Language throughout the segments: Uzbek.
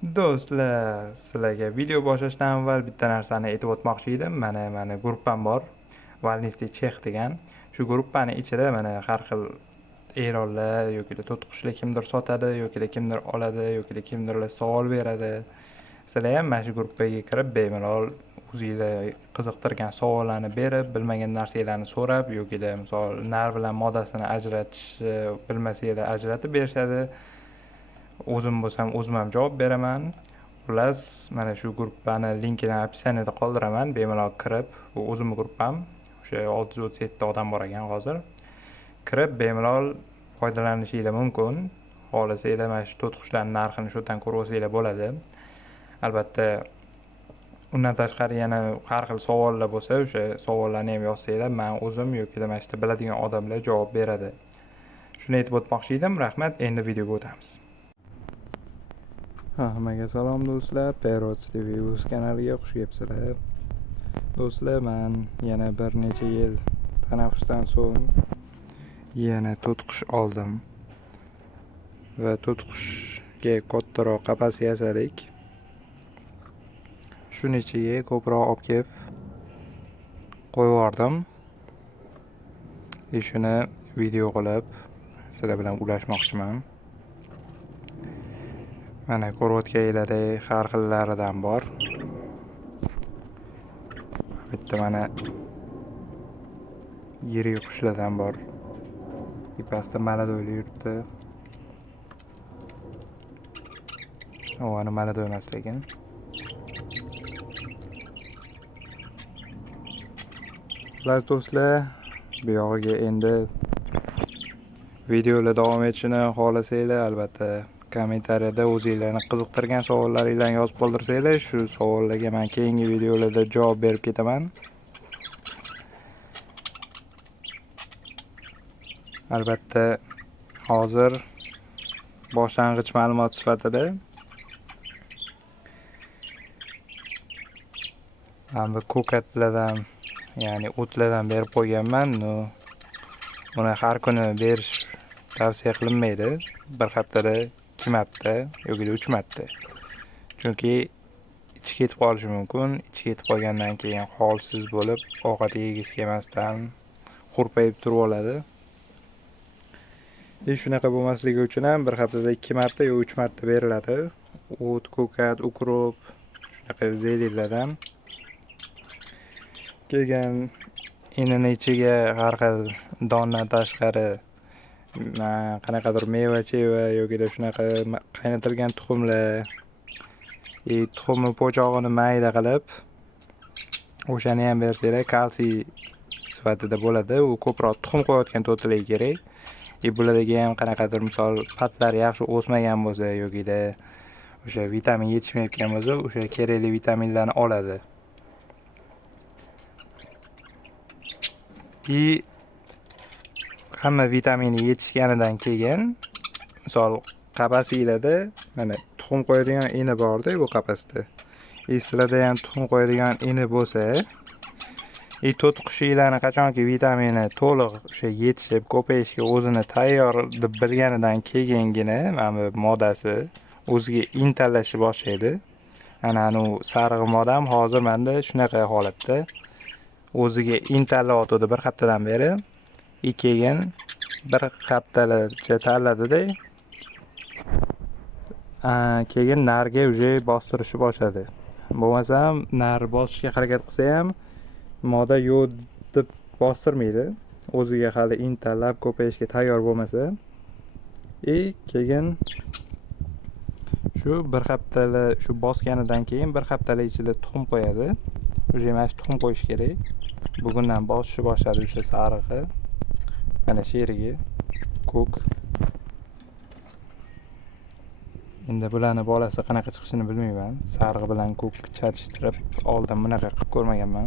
Do'stlar, sizlarga video boshlashdan avval bitta narsani aytib o'tmoqchi edim. Mana gruppam bor. Valnisti Chex degan. Shu gruppani ichida mana har xil e'lonlar yoki to'tiqushlar kimdir sotadi yoki kimdir oladi yoki kimdirlar savol beradi. Sizlar ham mana shu gruppaga kirib bemalol o'zingizlar qiziqtirgan savollarni berib, bilmagan narsalarni so'rab yoki misol nar bilan moddasini ajratish bilmasanglar ajratib berishadi. O'zim bo'lsam o'zim ham javob beraman. Xullas, mana shu gruppani linkini opisiyaniyada qoldiraman. Bemalol kirib, bu o'zimning gruppam. O'sha 637 odam bor ekan hozir. Kirib bemalol foydalanishingiz mumkin. Xohlasanglar mana shu to'tiqushlarning narxini shu yerdan ko'rib olsanglar bo'ladi. Albatta, undan tashqari yana har xil savollar bo'lsa, o'sha savollarni ham yozsanglar, men o'zim yoki mana shu biladigan odamlar javob beradi. Shuni aytib o'tmoqchi edim. Rahmat. Endi videoga o'tamiz. Hammaga salom do'stlar, Perot TV o'z kanaliga xush kelibsizlar. Do'stlar, men yana bir necha yil tanaffusdan so'ng yana to'tiqush oldim va to'tiqushga kattaroq qapas yasadik. Shuni ichiga ko'proq olib kelib qo'yib yubordim. Shuni video qilib sizlar bilan ulashmoqchiman. Mana ko'rayotganinglardek har xillaridan bor. Bitta mana yirik qushlardan bor. Ipasda malado'yli yuribdi. O'g'ani malado'y emas lekin. Xullas do'stlar, bu yog'iga endi videolar davom etishini xohlasanglar, albatta kommentariyada o'zingizlarni qiziqtirgan savollaringizni yozib qoldirsanglar, shu savollarga men keyingi videolarda javob berib ketaman. Albatta, hozir boshlang'ich ma'lumot sifatida bu ko'katlardan, ya'ni o'tlardan berib qo'yganman. Uni har kuni berish tavsiya qilinmaydi. Bir haftada 2 marta yoki 3 marta. Chunki ichi ketib qolishi mumkin. Ichi ketib qolgandan keyin holsiz bo'lib, ovqat yegisi kelmasdan hurpayib turib oladi. Shunaqa bo'lmasligi uchun ham bir haftada 2 marta yoki 3 marta beriladi. O't, ko'kat, ukrop, shunaqa zelylardan. Keyin inini ichiga har xil dondan tashqari qanaqadir meva-cheva yoki shunaqa qaynatilgan tuxumlar, tuxumni po'chog'ini mayda qilib o'shani ham bersanglar kalsiy sifatida bo'ladi. U ko'proq tuxum qo'yayotgan to'tilarga kerak. Bularga ham qanaqadir misol patlar yaxshi o'smagan bo'lsa yoki o'sha vitamin yetishmayotgan bo'lsa, o'sha kerakli vitaminlarni oladi. Hamma vitamini yetishganidan keyin misol qapasinglarda mana tuxum qo'yadigan ini bor-da bu qapasda. Sizlarda ham tuxum qo'yadigan ini bo'lsa, to'tiqushinglarni qachonki vitamini to'liq o'sha yetishib ko'payishga o'zini tayyor deb bilganidan keyingina mana bu moddasi o'ziga intallashni boshlaydi. Ana sariq moddam hozir menda shunaqa holatda o'ziga intallayotdi bir haftadan beri. Keyin bir haftalarcha tanladida, keyin narga uje bostirishni boshladi. Bo'lmasam nar bosishga harakat qilsa ham modda yo'q deb bostirmaydi. O'ziga hali intallab ko'payishga tayyor bo'lmasa. Keyin shu bir haftalar shu bosganidan keyin bir haftalar ichida tuxum qo'yadi. Uje mana shu tuxum qo'yish kerak. Bugundan bosishni boshladi o'sha sarig'i. Mana sherigi ko'k. Endi bularning bolasi qanaqa chiqishini bilmayman. Sarig'i bilan ko'k chatishtirib oldin bunaqa qilib ko'rmaganman.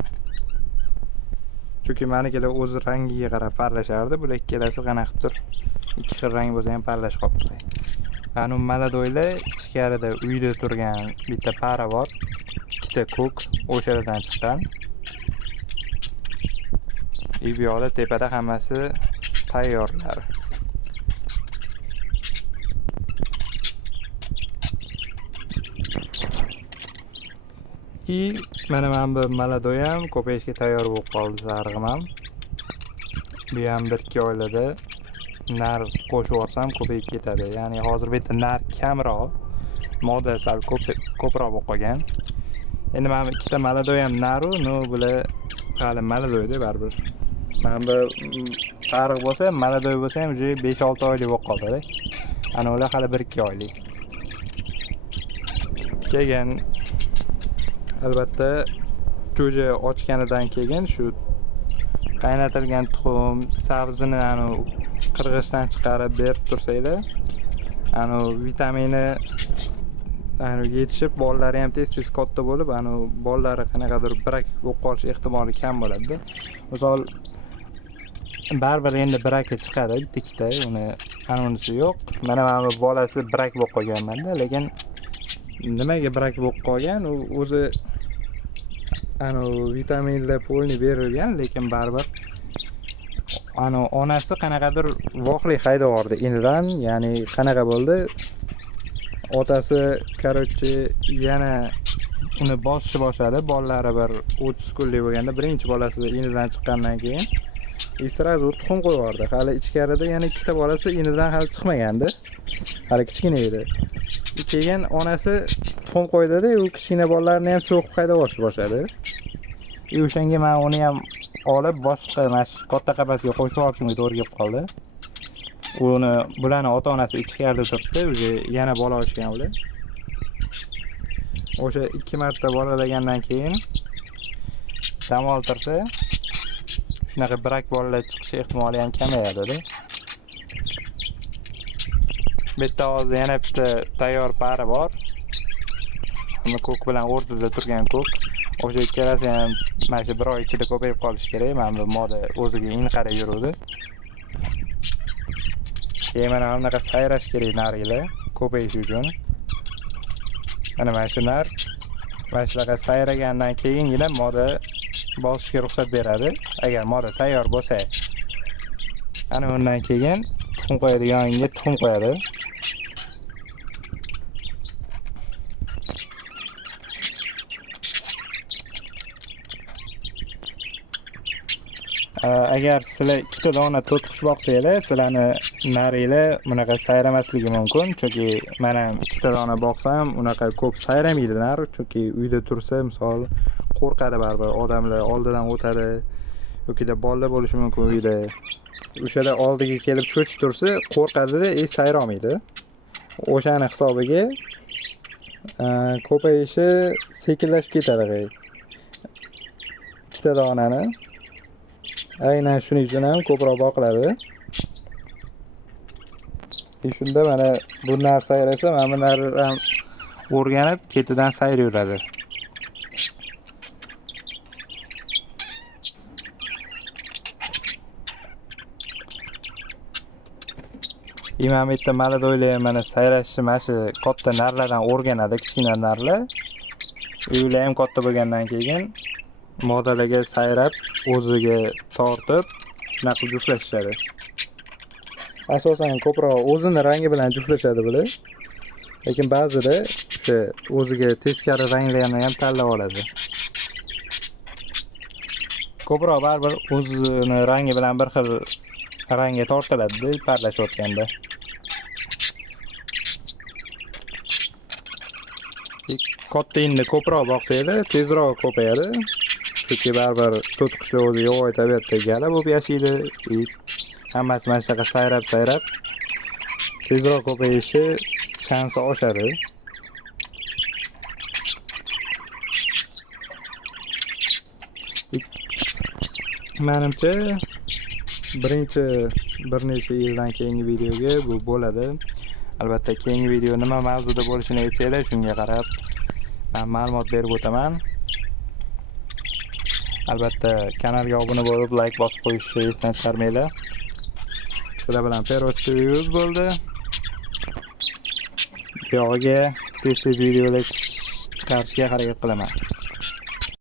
Chunki menikilar o'z rangiga qarab parlashardi. Bular ikkalasi qanaqadir ikki xil rang bo'lsa ham parlash qolibdi. Ana malado'ylar ichkarida uyda turgan bitta para bor. Ikkita ko'k o'shalardan chiqqan. Bu yoqda tepada hammasi tayyorlar. И mana bu maladoy ham ko'payishga tayyor bo'lib qoldi, sarig'im ham. Bu ham 1-2 oylada nar qo'shib yuborsam ko'payib ketadi. Ya'ni hozir bu yerda nar kamroq, moda sal ko'proq bo'lib qolgan. Endi mana bu ikkita maladoy ham naru, no bular hali maladoyda baribir. Mana bu sariq bo'lsa ham, maladoy bo'lsa ham уже 5-6 oylik bo'lib qoldi. Ana ular hali 1-2 oylik. Keyin albatta jo'ja ochganidan keyin shu qaynatilgan tuxum, sabzini qirg'ichdan chiqarib berib tursanglar, vitamini yetishib, bolalari ham tez katta bo'lib, bolalari qanaqadir birak bo'lib qolish ehtimoli kam bo'ladi. Misol baribir endi biraki chiqadi, bitta-ikkita, unisi yo'q. Mana bu bolasi birak bo'lib qolganmanda, lekin nimaga birak bo'lib qolgan? U o'zi vitaminlar polni berilgan, lekin baribir onasi qanaqadir voqlik haydab yubordi inidan, ya'ni qanaqa bo'ldi? Otasi короче yana uni bosishni boshladi. Bolalari bir 30 kunlik bo'lganda, birinchi bolasi inidan chiqqandan keyin sразу tuxum qo'yib yubordi. Hali ichkarida yana ikkita bolasi inidan hali chiqmagandi. Hali kichkina edi. Keyin onasi tuxum qo'ydi-da, u kichkina bolalarni ham cho'qib haydab yuborishni boshladi. O'shanga men uni ham olib boshqa katta qafasga qo'shib yuborishimga to'g'ri kelib qoldi. Bularni ota-onasi ichkarida turibdi, o'zi yana bola ochgan ular. O'sha 2 marta bolalagandan keyin dam oltirsa, shunaqa birak bolalar chiqish ehtimoli ham kamayadi-da. Bitta hozir yana bitta tayyor pari bor. Ko'k bilan o'rtada turgan ko'k. O'sha ikkalasi ham mana shu 1 oy ichida ko'payib qolishi kerak. Mana bu moda o'ziga inqarab yuruvdi. Keyin mana bunaqa sayrash kerak narilar ko'payish uchun. Mana shu nar mana shunaqa sayragandan keyingina moda bosishga ruxsat beradi. Agar moda tayyor bo'lsa, ana undan keyin tuxum qo'yadiganiga tuxum qo'yadi. Agar sizlar ikkita dona to'tiqush boqsanglar, sizlarni naringlar bunaqa sayramasligi mumkin, chunki men ham ikkita dona boqsam, unaqa ko'p sayramaydi nar, chunki uyda tursa, misol qo'rqadi baribir, odamlar oldidan o'tadi yoki bolalar bo'lishi mumkin uyda. O'shada oldiga kelib cho'chib tursa, qo'rqadi-da, sayrolmaydi. O'shani hisobiga ko'payishi sekinlashib ketadi. Ikkita donani aynan shuning uchun ham ko'proq boqiladi. Shunda mana bu nar sayrasa, mana bu nar ham o'rganib ketidan sayr yuradi. Imam bitta maladoylar mana sayrashni mana shu katta narlardan o'rganadi, kichkina narlar. Ular ham katta bo'lgandan keyin modalarga sayrab, o'ziga tortib, shunaqa juftlashadi. Asosan ko'proq o'zini rangi bilan juftlashadi bular. Lekin ba'zida o'sha o'ziga teskari ranglarni ham tanlab oladi. Ko'proq baribir o'zini rangi bilan bir xil rangga tortiladi, parlashayotganda. Katta inni ko'proq boqsanglar, tezroq ko'payadi. Chunki baribir to'tiqushlar o'zi yovvoyi tabiatda gala bo'lib yashaydi. Hammasi mana shunaqa sayrab tezroq ko'payishi shansi oshadi. Menimcha bir necha yildan keyingi videoga bu bo'ladi. Albatta keyingi video nima mavzuda bo'lishini aytsanglar, shunga qarab men ma'lumot berib o'taman. Albatta kanalga obuna bo'lib, like bosib qo'yishni esdan chiqarmanglar. Sizlar bilan Pervos Videos bo'ldi. Buyog'iga tez videolar chiqarishga harakat qilaman.